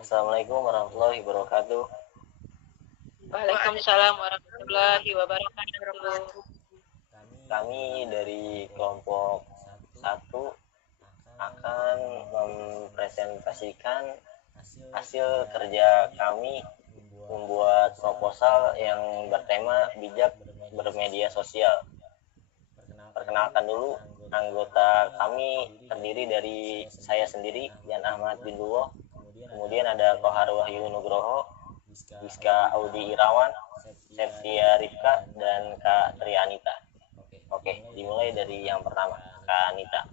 Assalamualaikum warahmatullahi wabarakatuh. Waalaikumsalam warahmatullahi wabarakatuh. Kami dari kelompok 1 akan mempresentasikan hasil kerja kami membuat proposal yang bertema bijak bermedia sosial. Perkenalkan dulu, anggota kami terdiri dari saya sendiri, Jan Ahmad Binduwo, kemudian ada Kohar Wahyu Nugroho, Rizka Audi Irawan, Septia Rifka, dan Kak Tri Anita. Oke, dimulai dari yang pertama, Kak Anita.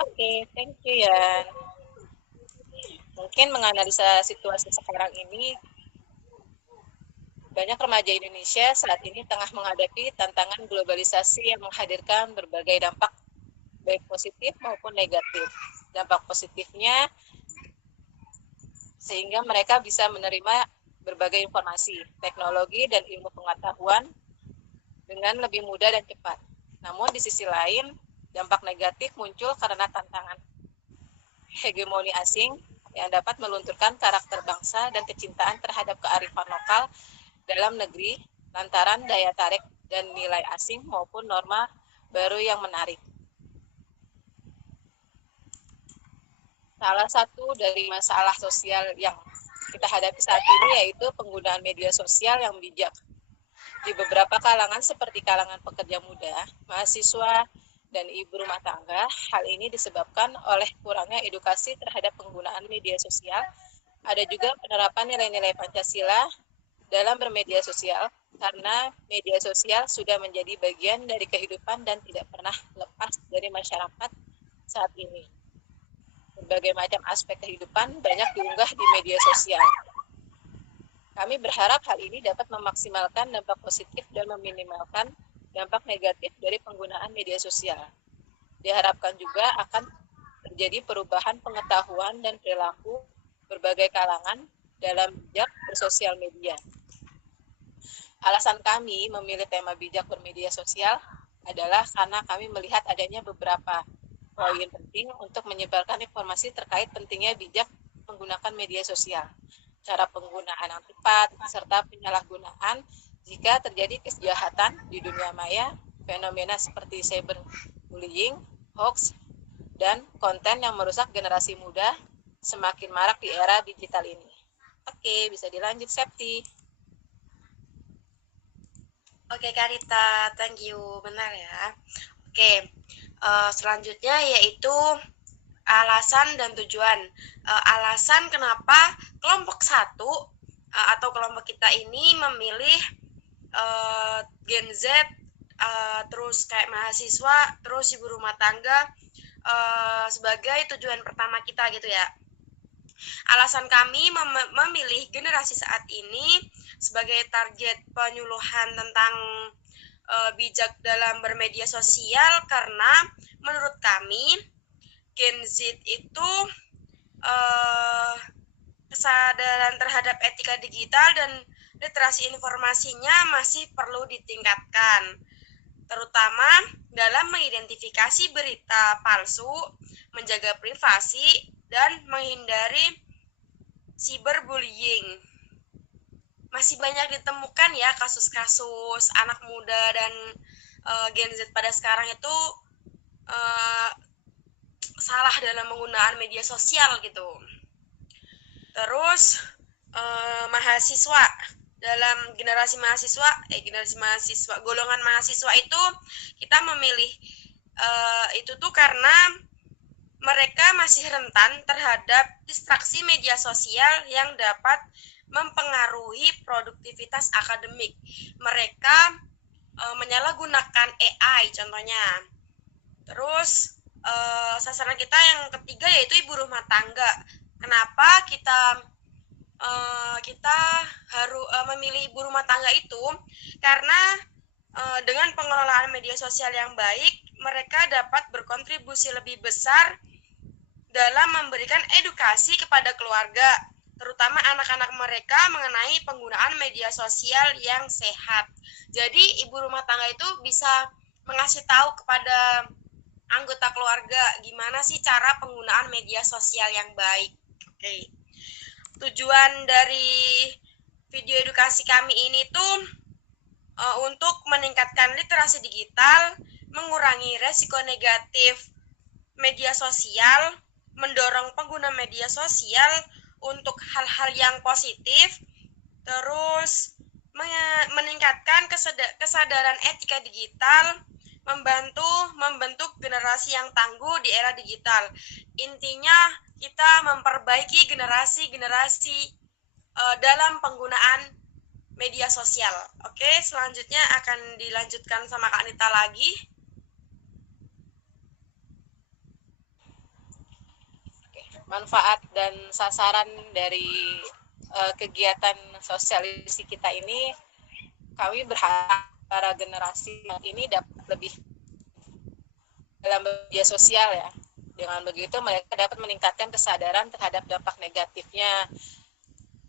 Oke, thank you ya. Mungkin menganalisa situasi sekarang ini, banyak remaja Indonesia saat ini tengah menghadapi tantangan globalisasi yang menghadirkan berbagai dampak, baik positif maupun negatif. Dampak positifnya, sehingga mereka bisa menerima berbagai informasi, teknologi, dan ilmu pengetahuan dengan lebih mudah dan cepat. Namun di sisi lain, dampak negatif muncul karena tantangan hegemoni asing yang dapat melunturkan karakter bangsa dan kecintaan terhadap kearifan lokal dalam negeri lantaran daya tarik dan nilai asing maupun norma baru yang menarik. Salah satu dari masalah sosial yang kita hadapi saat ini yaitu penggunaan media sosial yang bijak. Di beberapa kalangan seperti kalangan pekerja muda, mahasiswa, dan ibu rumah tangga, hal ini disebabkan oleh kurangnya edukasi terhadap penggunaan media sosial. Ada juga penerapan nilai-nilai Pancasila dalam bermedia sosial, karena media sosial sudah menjadi bagian dari kehidupan dan tidak pernah lepas dari masyarakat saat ini. Berbagai macam aspek kehidupan banyak diunggah di media sosial. Kami berharap hal ini dapat memaksimalkan dampak positif dan meminimalkan dampak negatif dari penggunaan media sosial. Diharapkan juga akan terjadi perubahan pengetahuan dan perilaku berbagai kalangan dalam bijak bersosial media. Alasan kami memilih tema bijak bermedia sosial adalah karena kami melihat adanya beberapa poin penting untuk menyebarkan informasi terkait pentingnya bijak menggunakan media sosial, cara penggunaan yang tepat, serta penyalahgunaan jika terjadi kejahatan di dunia maya, fenomena seperti cyberbullying, hoax, dan konten yang merusak generasi muda semakin marak di era digital ini. Oke, bisa dilanjut, Septi. Oke, Karita, thank you. Benar ya. Oke, selanjutnya yaitu alasan dan tujuan. Alasan kenapa kelompok 1 atau kelompok kita ini memilih Gen Z, terus kayak mahasiswa, terus ibu rumah tangga sebagai tujuan pertama kita gitu ya. Alasan kami memilih generasi saat ini sebagai target penyuluhan tentang bijak dalam bermedia sosial karena menurut kami Gen Z itu kesadaran terhadap etika digital dan literasi informasinya masih perlu ditingkatkan, terutama dalam mengidentifikasi berita palsu, menjaga privasi, dan menghindari cyberbullying. Masih banyak ditemukan ya kasus-kasus anak muda dan Gen Z pada sekarang itu salah dalam menggunakan media sosial gitu. Terus mahasiswa, dalam generasi mahasiswa, golongan mahasiswa itu kita memilih itu tuh karena mereka masih rentan terhadap distraksi media sosial yang dapat mempengaruhi produktivitas akademik. Mereka menyalahgunakan AI contohnya. Terus sasaran kita yang ketiga yaitu ibu rumah tangga. Kenapa kita harus memilih ibu rumah tangga itu? Karena dengan pengelolaan media sosial yang baik, mereka dapat berkontribusi lebih besar dalam memberikan edukasi kepada keluarga, terutama anak-anak mereka mengenai penggunaan media sosial yang sehat. Jadi ibu rumah tangga itu bisa mengasih tahu kepada anggota keluarga, gimana sih cara penggunaan media sosial yang baik. Oke. Tujuan dari video edukasi kami ini tuh untuk meningkatkan literasi digital, mengurangi resiko negatif media sosial, mendorong pengguna media sosial untuk hal-hal yang positif, terus meningkatkan kesadaran etika digital, membantu membentuk generasi yang tangguh di era digital. Intinya kita memperbaiki generasi-generasi dalam penggunaan media sosial. Oke, selanjutnya akan dilanjutkan sama Kak Nita lagi. Manfaat dan sasaran dari kegiatan sosialisasi kita ini, kami berharap para generasi ini dapat lebih dalam media sosial ya. Dengan begitu mereka dapat meningkatkan kesadaran terhadap dampak negatifnya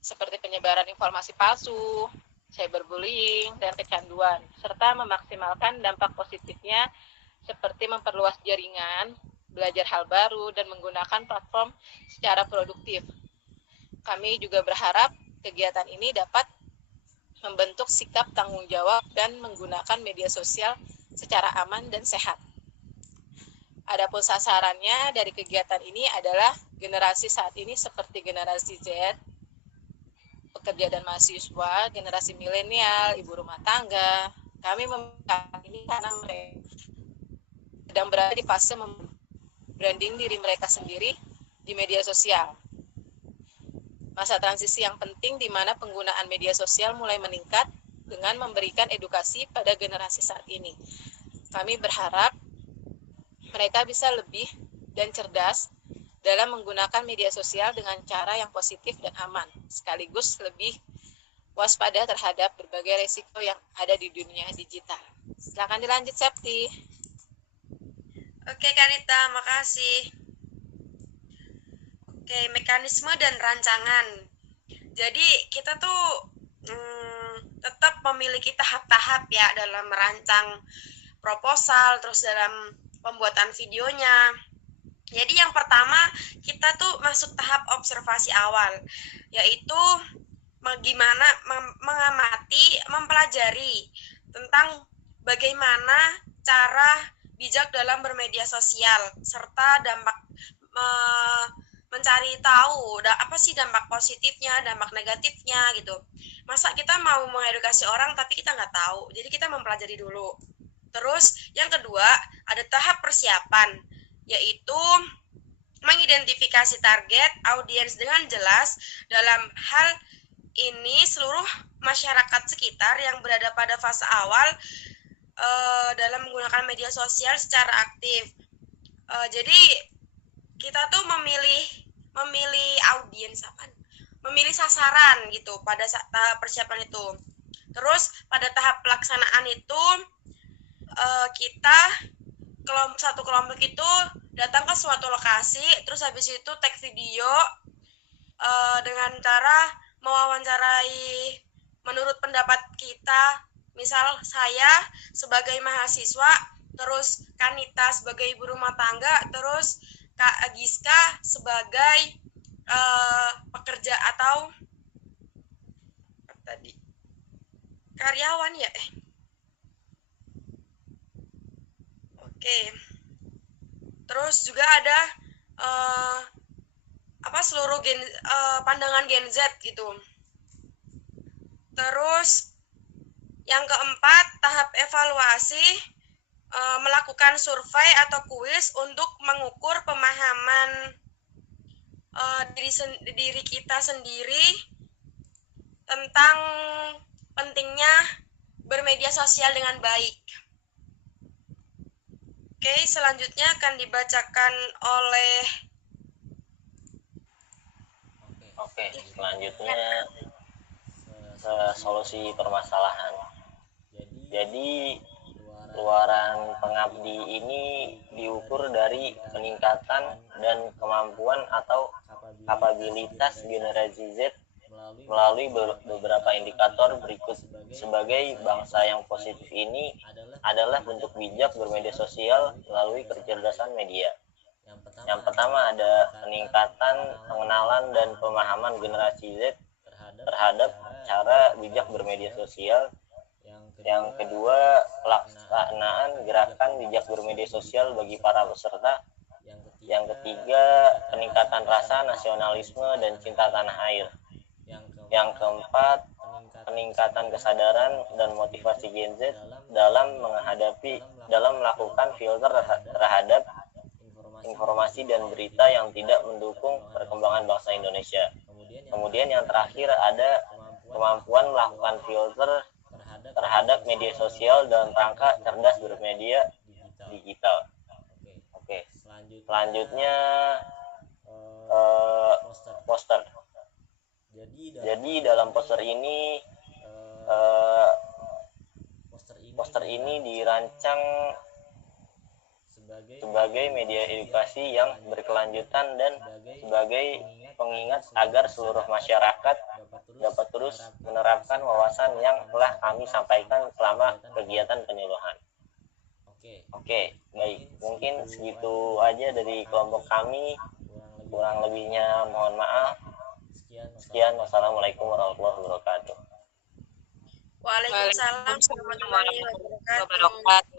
seperti penyebaran informasi palsu, cyberbullying, dan kecanduan, serta memaksimalkan dampak positifnya seperti memperluas jaringan, belajar hal baru, dan menggunakan platform secara produktif. Kami juga berharap kegiatan ini dapat membentuk sikap tanggung jawab dan menggunakan media sosial secara aman dan sehat. Adapun sasarannya dari kegiatan ini adalah generasi saat ini seperti generasi Z, pekerja dan mahasiswa, generasi milenial, ibu rumah tangga. Kami memilih ini karena mereka sedang berada di fase branding diri mereka sendiri di media sosial. Masa transisi yang penting di mana penggunaan media sosial mulai meningkat dengan memberikan edukasi pada generasi saat ini. Kami berharap mereka bisa lebih dan cerdas dalam menggunakan media sosial dengan cara yang positif dan aman, sekaligus lebih waspada terhadap berbagai risiko yang ada di dunia digital. Silakan dilanjut, Septi. Oke, Kanita, makasih. Oke, mekanisme dan rancangan. Jadi kita tuh tetap memiliki tahap-tahap ya dalam merancang proposal, terus dalam pembuatan videonya. Jadi yang pertama kita tuh masuk tahap observasi awal, yaitu bagaimana mengamati, mempelajari tentang bagaimana cara bijak dalam bermedia sosial, serta dampak mencari tahu apa sih dampak positifnya, dampak negatifnya gitu. Masa kita mau mengedukasi orang tapi kita nggak tahu, jadi kita mempelajari dulu. Terus yang kedua ada tahap persiapan, yaitu mengidentifikasi target audiens dengan jelas. Dalam hal ini seluruh masyarakat sekitar yang berada pada fase awal dalam menggunakan media sosial secara aktif. Jadi kita tuh memilih audiens memilih sasaran gitu pada tahap persiapan itu. Terus pada tahap pelaksanaan itu kita satu kelompok itu datang ke suatu lokasi, terus habis itu tag video dengan cara mewawancarai menurut pendapat kita. Misal saya sebagai mahasiswa, terus Kanita sebagai ibu rumah tangga, terus Kak Giska sebagai pekerja atau tadi karyawan ya. Oke. Terus juga ada seluruh pandangan Gen Z gitu. Terus yang keempat, tahap evaluasi, melakukan survei atau kuis untuk mengukur pemahaman diri kita sendiri tentang pentingnya bermedia sosial dengan baik. Oke, selanjutnya akan dibacakan oleh selanjutnya solusi permasalahan. Jadi luaran pengabdi ini diukur dari peningkatan dan kemampuan atau kapabilitas generasi Z melalui beberapa indikator berikut. Sebagai bangsa yang positif ini adalah bentuk bijak bermedia sosial melalui kecerdasan media. Yang pertama ada peningkatan pengenalan dan pemahaman generasi Z terhadap cara bijak bermedia sosial. Yang kedua, pelaksanaan gerakan bijak bermedia sosial bagi para peserta. Yang ketiga, peningkatan rasa nasionalisme dan cinta tanah air. Yang keempat, peningkatan kesadaran dan motivasi Gen Z dalam melakukan filter terhadap informasi dan berita yang tidak mendukung perkembangan bangsa Indonesia. Kemudian yang terakhir ada kemampuan melakukan filter terhadap media sosial dalam rangka cerdas bermedia digital. Oke. Selanjutnya poster. Jadi dalam poster ini dirancang sebagai media edukasi yang berkelanjutan dan sebagai pengingat agar seluruh masyarakat dapat terus menerapkan wawasan yang telah kami sampaikan selama kegiatan penyuluhan. Oke, baik. Mungkin segitu aja dari kelompok kami. Kurang lebihnya mohon maaf. Sekian, wassalamualaikum warahmatullahi wabarakatuh. Waalaikumsalam warahmatullahi wabarakatuh.